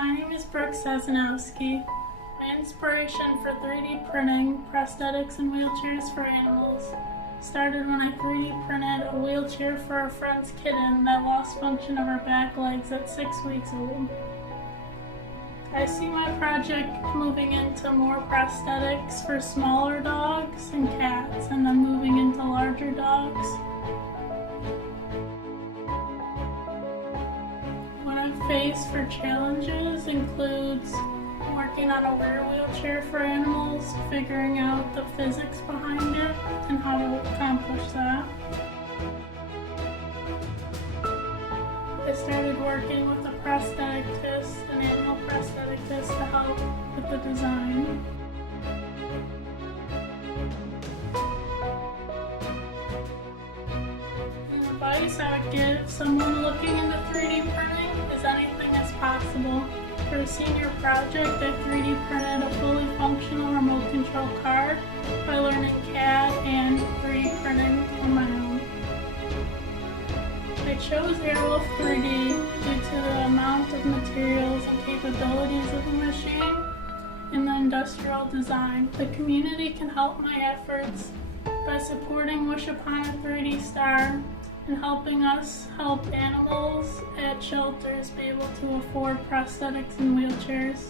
My name is Brooke Sasinowski. My inspiration for 3D printing prosthetics and wheelchairs for animals started when I 3D printed a wheelchair for a friend's kitten that lost function of her back legs at 6 weeks old. I see my project moving into more prosthetics for smaller dogs and cats, and then moving into larger dogs. What I've faced for challenges includes working on a rear wheelchair for animals, figuring out the physics behind it, and how to accomplish that. I started working with a prosthetist, an animal prosthetist, to help with the design. The advice I would give someone looking into 3D printing is anything is possible. For a senior project, I 3D printed a fully functional remote control car by learning CAD and 3D printing on my own. I chose Airwolf 3D due to the amount of materials and capabilities of the machine and the industrial design. The community can help my efforts by supporting Wish Upon a 3D Star and helping us help animals at shelters be able to afford prosthetics and wheelchairs.